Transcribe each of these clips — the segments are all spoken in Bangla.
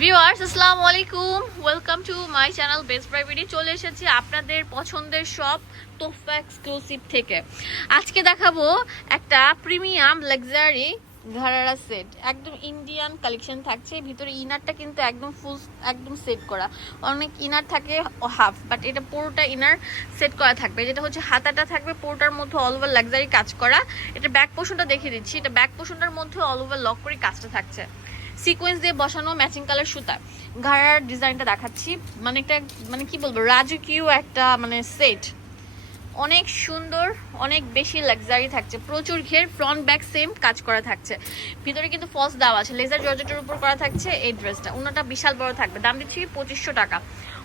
ভিউয়ার্স, আসসালামু আলাইকুম। Welcome to my channel best প্রাইভেটি চলে এসেছি আপনাদের পছন্দের সব তোফা এক্সক্লুসিভ থেকে। আজকে দেখাবো একটা প্রিমিয়াম লাক্সারি ঘারারা সেট একদম ইন্ডিয়ান কালেকশন থাকছে। ভিতরে ইনারটা কিন্তু একদম ফুল একদম সেট করা। অনেক ইনার থাকে হাফ বাট এটা পুরোটা ইনার সেট করা থাকবে। যেটা হচ্ছে হাতাটা থাকবে, পুরোটার মধ্যে অল ওভার লাক্সারি কাজ করা। এটা ব্যাক পোর্শনটা দেখিয়ে দিচ্ছি। এটা ব্যাক পোর্শনটার মধ্যে অল ওভার লক করে কাজটা থাকছে। সিকোয়েন্স দিয়ে বসানো ম্যাচিং কালার সুতা। ঘাড়ার ডিজাইনটা দেখাচ্ছি। মানে একটা মানে কি বলব, রাজকীয় একটা মানে সেট অনেক সুন্দর, অনেক বেশি লাক্সারি থাকছে। প্রচুর ঘের ফ্রন্ট ব্যাক সেম কাজ করা থাকছে। ভিতরে কিন্তু ফলস দেওয়া আছে। লেজার জর্জেটের উপর করা থাকছে এই ড্রেসটা ওনাটা বিশাল বড় থাকবে। দাম দিচ্ছি পঁচিশশো টাকা।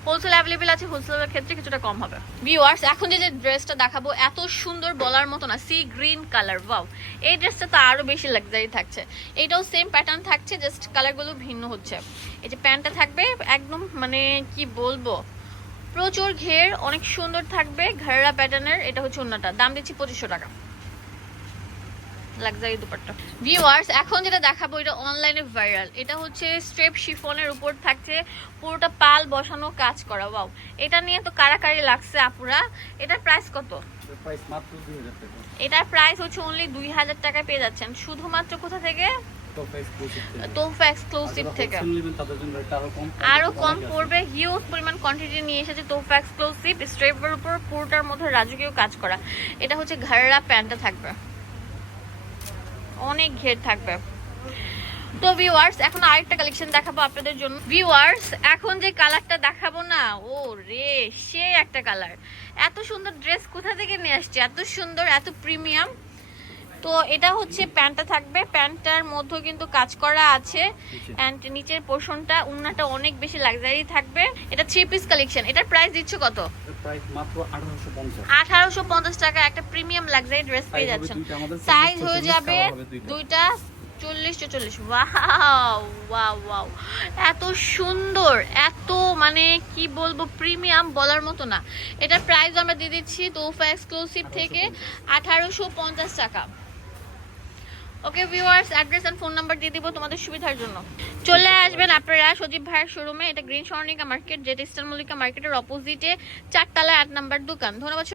হোলসেল অ্যাভেলেবেল আছে। হোলসেলের ক্ষেত্রে কিছুটা কম হবে। ভিউয়ার্স এখন যে যে ড্রেসটা দেখাবো, এত সুন্দর বলার মতো না। সি গ্রিন কালার ওয়াও এই ড্রেসটা তো আরও বেশি লাক্সারি থাকছে। এইটাও সেম প্যাটার্ন থাকছে জাস্ট কালারগুলো ভিন্ন হচ্ছে। এই যে প্যান্টটা থাকবে, একদম মানে কি বলব? প্রচুর ঘের অনেক সুন্দর থাকবে ঘেরা প্যাটার্নের এটা হচ্ছে অন্যটা দাম দিচ্ছি পঁচিশশো টাকা। লাক্সারি দুপাট্টা। ভিউয়ার্স এখন যেটা দেখাবো এটা অনলাইনে ভাইরাল এটা হচ্ছে স্ট্রেপ শিফনের উপর থাকছে পুরোটা পাল বসানো কাজ করা ওয়াও এটা নিয়ে তো কারাকারি লাগছে আপুরা। এটার প্রাইস কত? এটার প্রাইস হচ্ছে অনলি দুই হাজার টাকায় পেয়ে যাচ্ছেন। শুধুমাত্র কোথা থেকে? তোফা এক্সক্লুসিভ থেকে। আরও কম আরও কম পড়বে। হিউজ পরিমাণ কোয়ান্টিটি নিয়ে এসেছে তোফা এক্সক্লুসিভ স্ট্রেপের উপর পুরোটার মধ্যে রাজকীয় কাজ করা। এটা হচ্ছে ঘাড়া প্যান্টটা থাকবে। অনেক ঘের থাকবে। তো ভিউয়ার্স এখন আরেকটা কালেকশন দেখাবো আপনাদের জন্য। ভিউয়ার্স এখন যে কালারটা দেখাবো না ও রে সে একটা কালার এত সুন্দর ড্রেস কোথা থেকে নিয়ে আসছে? এত সুন্দর এত প্রিমিয়াম তো এটা হচ্ছে প্যান্টটা থাকবে। প্যান্টটার মধ্যে কিন্তু কাজ করা আছে। অ্যান্ড নিচের পোর্শনটা উন্নাটা অনেক বেশি লাক্সারি থাকবে। এটা থ্রি পিস কালেকশন এটার প্রাইস দিচ্ছ কত? প্রাইস মাত্র আঠারোশো পঞ্চাশ। টাকা একটা প্রিমিয়াম লাক্সারি ড্রেস পেয়ে যাচ্ছেন। সাইজ হয়ে যাবে দুইটা। দুইটা চল্লিশ চল্লিশ। ওয়াও ওয়াও ওয়াও এত সুন্দর এত মানে কি বলব প্রিমিয়াম বলার মতো না। এটার প্রাইস আমরা দিয়ে দিচ্ছি তোফা এক্সক্লুসিভ থেকে আঠারোশো পঞ্চাশ টাকা। Okay viewers address and phone number দিয়ে দিব তোমাদের সুবিধার জন্য। চলে আসবেন আপনারা সজীব ভাইয়ের শোরুমে এটা গ্রিন স্বর্ণিকা মার্কেট যেটা ইস্টার্ন মল্লিকা মার্কেটের অপোজিটে চারতলা আট নাম্বার দোকান। ধন্যবাদ